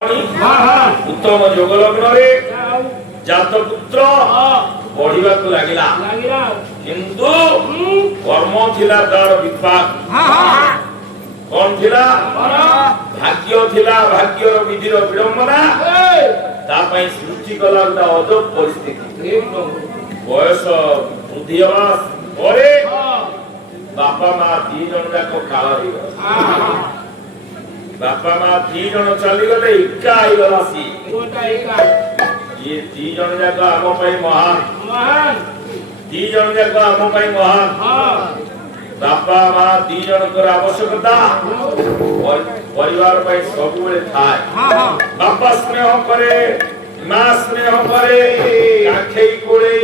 उत्तम जोग लग्न जात पुत्र बढ़िया लगिला किंतु कर्म थिला तार विपाक कौन थिला भाग्य थिला भाग्यर विधिर विडंबना तापई सृष्टि कला अजब परिस्थिति बयस बुद्धि परे बापा माँ दी जन जाक काल बापा माँ दी जन चली गले इक्का आई गला सी ये दी जन जाक आम पई महान दी जन जाक आम पई महान बापा माँ दी जन कर आवश्यकता परिवार पई सब बेले थाए बापा स्नेह करे माँ स्नेह करे काखेई कोले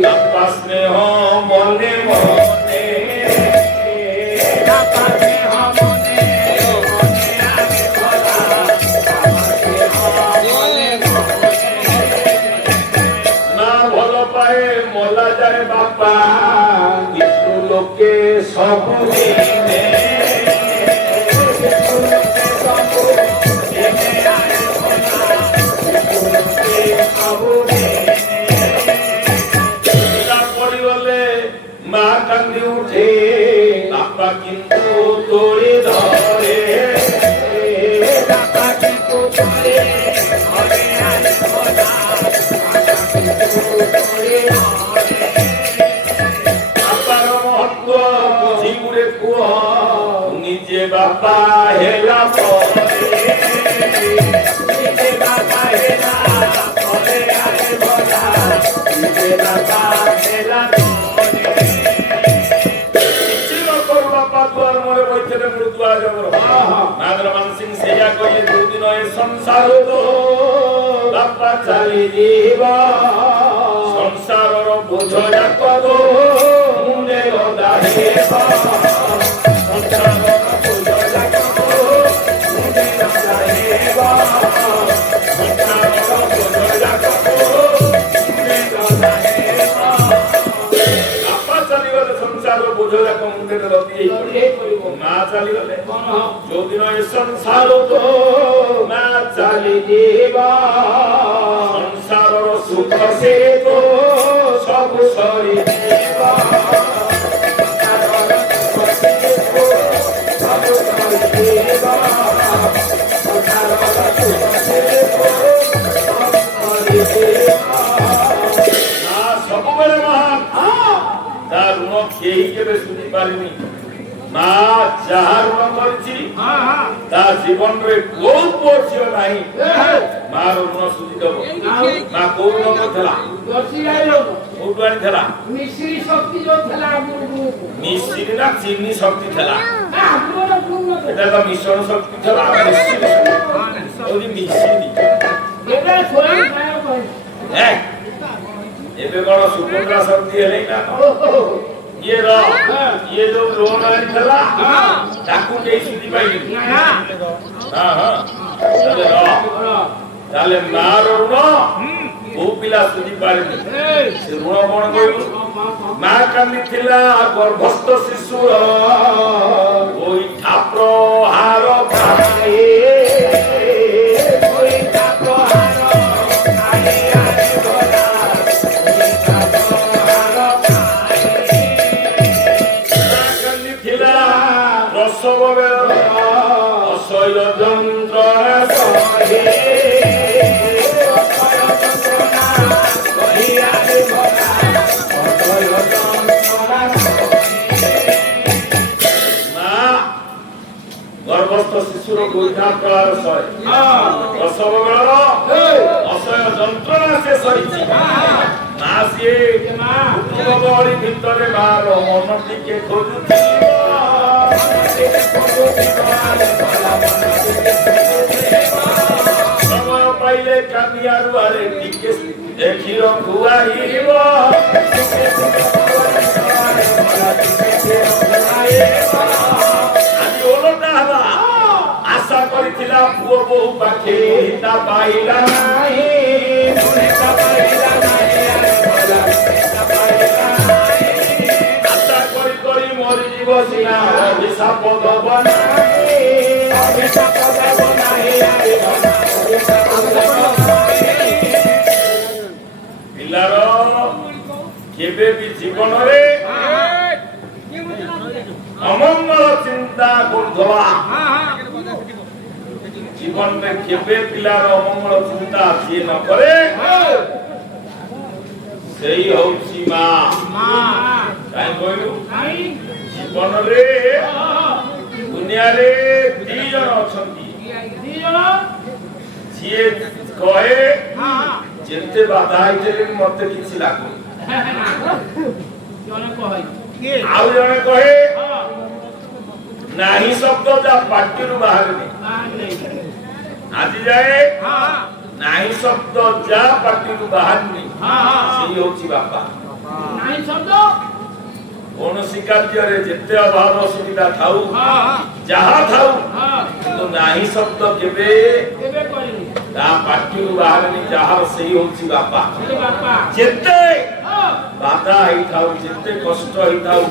बापा स्नेह मने मने बापा स्नेह मने मोला जाए बापा विष्णु लोके सब पड़गले माँ कांदी उठे बापा किंतु तोड़े धरे बापा किंतु तोड़े निजे बापा हेला निजे बापा हेला आरे बड़ा निजे बापा हेला चिलो कर बापा द्वार मोरे बैठले मृदुआ जबर नागरमान सिंह सेया कहे दो दिन ए संसार तो बापा चली जीवा संसार रो बोझ जाक दो मुंडे लदा हेबा जो दिन संसार तो चली जीवा संसार सुख से तो सब सरी सब बेले महान तार ऋण केही केबे सुनि पारिनी माँ जहाँ ऋण करछि ता जीवन रे कोन पोछियो नाही माँ ऋण सुनि दबो माँ को ऋण करथला दसी आइलो कोटवानी थला मिश्री शक्ति जो थला मिश्री ना चीनी शक्ति थला एटा तो मिश्रण शक्ति थला मिश्री ओदी मिश्री एटा थोड़ा खायो कोई एबे बड़ा सुपुत्रा शक्ति हेले ना ये जो लोन आइला ताकू के सुदी पाइली हां हां चले ताले मारो ऋण ओ पिला सुदी पाइली से ऋण कोन कइलु मां कामी थिला गर्भस्थ शिशु ओई ठाप्रो हार खाए ओई ठाप्रो हार खाए आरे बोला असह्य যন্ত্রণা সহে गर्भस्थ शिशुर गोइठा प्रहार सहे प्रसव बेलर असह्य যন্ত্রণা से सही ना सी गहरी भितर मार मन टिके खोजुची समय पाइले कानियारू आरे टिके देखी खुआइब आज ओलटा हवा आशा करिथिला पुओ बहु पाखे ता पाइला नाही ता पाइला नाही ता पाइला आशा करि करि मरि जीव सिना अभिशाप दब नाही अभिशाप दब नाही केबे भी जीवन रे अमंगल चिंता करदवा जीवन रे केबे पिलार अमंगल चिंता से न करे सेही होउची मा काई कहलु जीवन रे दुनिया रे दी जण अछंती सीए कहे जेते बाधा आइले मते किछि लागो आउ जणे कहे नाही शब्द जा पाटीरु बाहरनी आज जाए नाही शब्द जा पाटीरु बाहरनी सेही होची बापा नाही शब्द कौनसी कार्य रे जेते अभाव असुविधा थाउ जहा थाउ तो नाही शब्द केबे करिनी ता पाटीरु बाहरनी जहा सेही होची बापा बापा जेते बाधा ही थाउ जेते कष्ट ही थाउ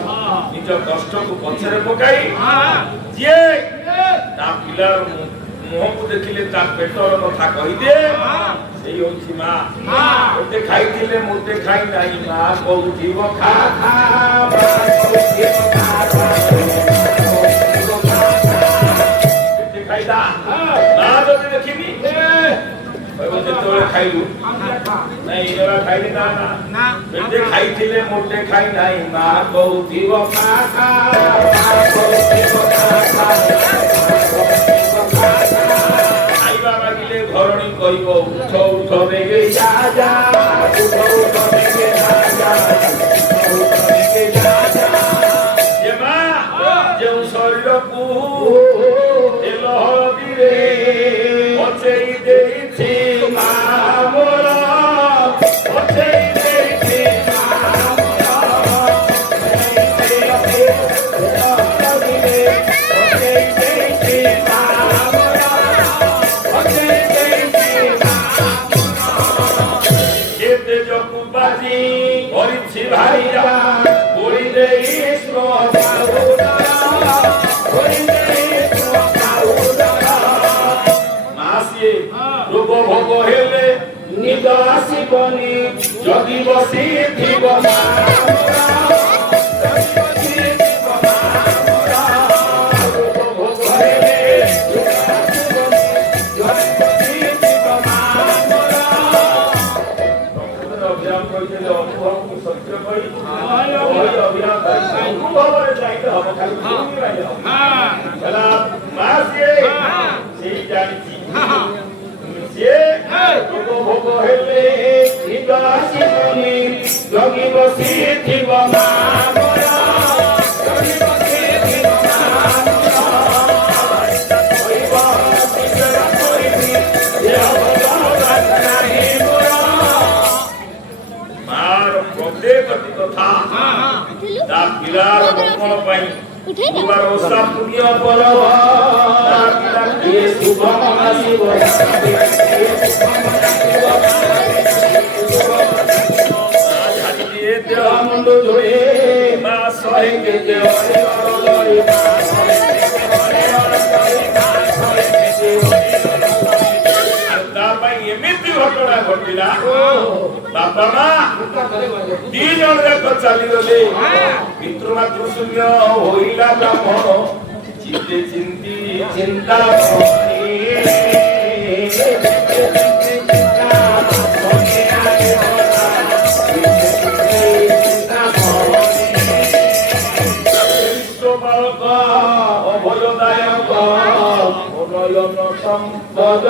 निज कष्ट को पछरे पकाई जे ता पिलार मुह को देखिले ता पेटर कथा कहि दे सेही होची मा ओते खाइथिले मोते खाइ नाही मा कहू जीव खा खा ओते खाइदा ना जदि देखिबी कहू जेतोले खाइलु नहीं एरा खाइले ना ना बेटे खाइथिले मोते खाइ नाही मा कहू जीव खा खा खाइबा मागिले घरणी कहिबो उठ उठ बेगे जा जा उठ बेगे जा उठ बेगे जा ये मा जे शरीर को एल हळदी रे पचेई देइछि मा मोर पचेई देइछि मा मोर पचेई देइछि मा मोर पचेई देइछि केते जकु बाजी करिछि भाईया बोली देई स्रो पाउडा बोली देई स्रो पाउडा मासी रोग भोग हेले निद आसीबनी जदि बसी थिब मा जदि बसी थिब मा रोग भोग हेले निद आसीबनी जदि बसी थिब मा अभियान कहिले अनुभव को सत्य कहि ओही अभियान अनुभव रे जाइते हम खाली भूमि रे भला मासिए से जानिछि से रोग भोग हेले निद आसीबनी जदि बसी थिब मा मोरा जदि बसी थिब मा मोरा ओइबा सिजरा करिबी ये भगवान नाही मोरा मार प्रत्येक कथा ता पिलार मंगल पई गुरुवार ओसा पुण्य परव ता पिला के शुभ मनासिब आज हाजी दिए देव मुंड जोड़े मा सहे के देव लड़ी मा सहे के लड़ी मा सहे के ता पई एमिति घटना घटिला बापा मा दी जण जाक चली गले पितृ मातृ शून्य होइला ब्राह्मण चित्ते चिंती चिंता অভয়দায়ক অনয়ন সম্পদ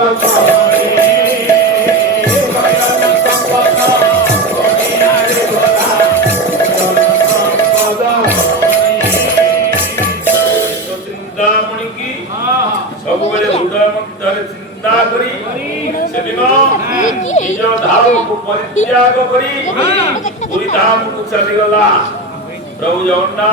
চিন্তামণি কি ସବୁବେଳେ ହୃଦୟ ମଧ୍ୟରେ ଚିନ୍ତା କରି ସେଦିନ ନିଜ ଧାମକୁ ପରିତ୍ୟାଗ କରି ପୁରୀ ଧାମକୁ ଚାଲିଗଲା ପ୍ରଭୁ ଜଗନ୍ନାଥ।